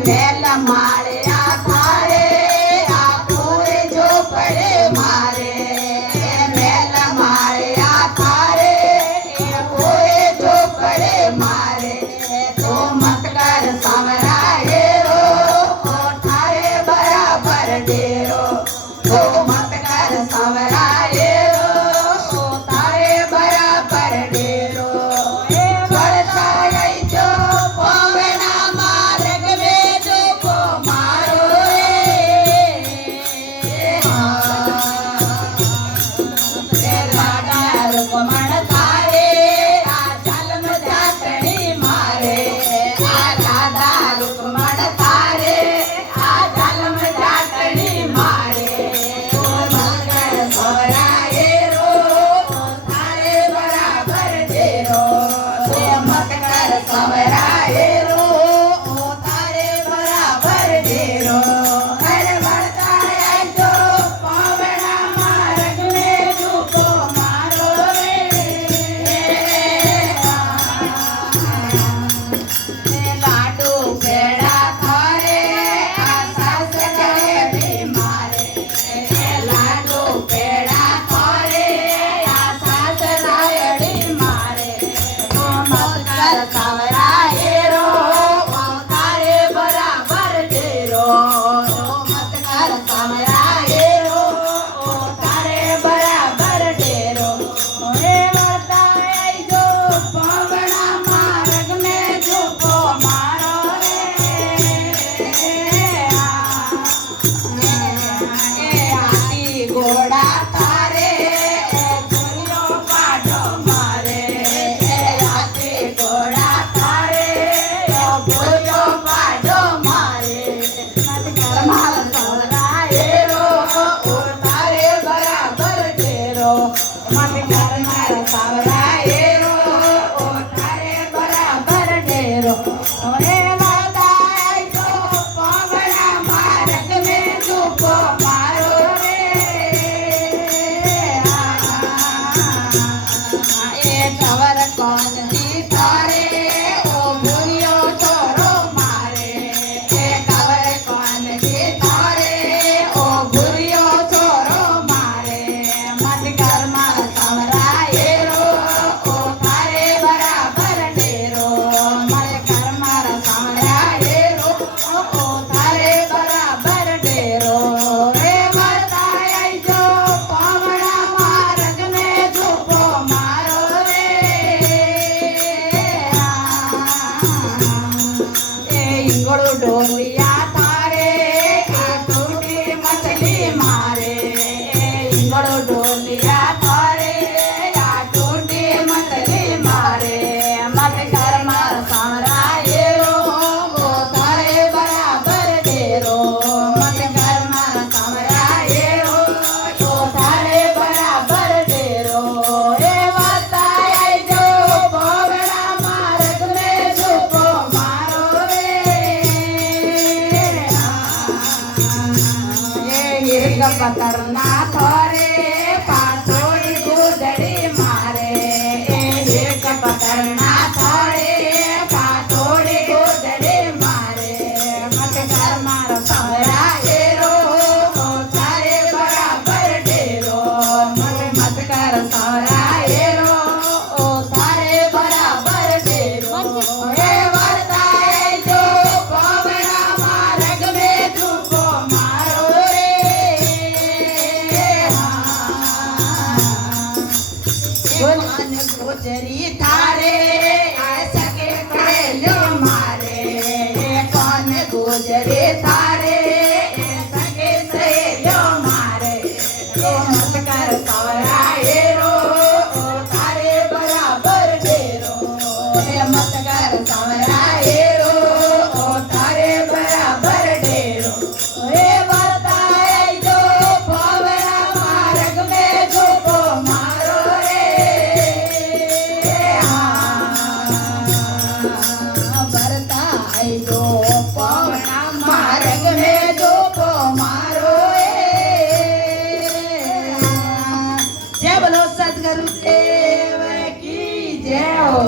મેલ માળ્યા તારે આખું જો પડે મારે મેલ માળ્યા તારે કોઈ જો પડે મારે તો મત કર સાવરા હેરો તારે બરાબર ડેરો તો મત કર સાવરા હેરો તારે બરાબર ડેરો ડોલિયા તારે ટૂટી મછલી મારે ડોલિયા તારે ટૂટી મછલી મારે મત કર માર સામરા હેરો તારે બરાબર ડેરો મત કર માર સામરા હેરો તારે બરાબર ડેરો એ વાતાય જો ભોગડા માર્ગ મે ઝૂકો મારો પતરના થોરે પાછોડી ગુદડી મારે એક પતરના થોરે પાછોડી ગુદડી મારે મત કર મારો સાવરા હેરો તારે બરાબર ડેરો મત કર સાવરા હેરો તારે બરાબર ડેરો એ વર્તાય જો પવડા માર્ગ મે ઝૂકો મારો ગુજરી તારે સકે કરેલો મારે કોણ ગુજરે તારે સકે કરેલો મારે મત કર સાવરા હેરો તારે બરાબર ડેરો મત કર સાવરા હેરો તારે બરાબર ડેરો એ વર્તાય જો પવડા માર્ગ મે ઝૂકો મારો ભરતા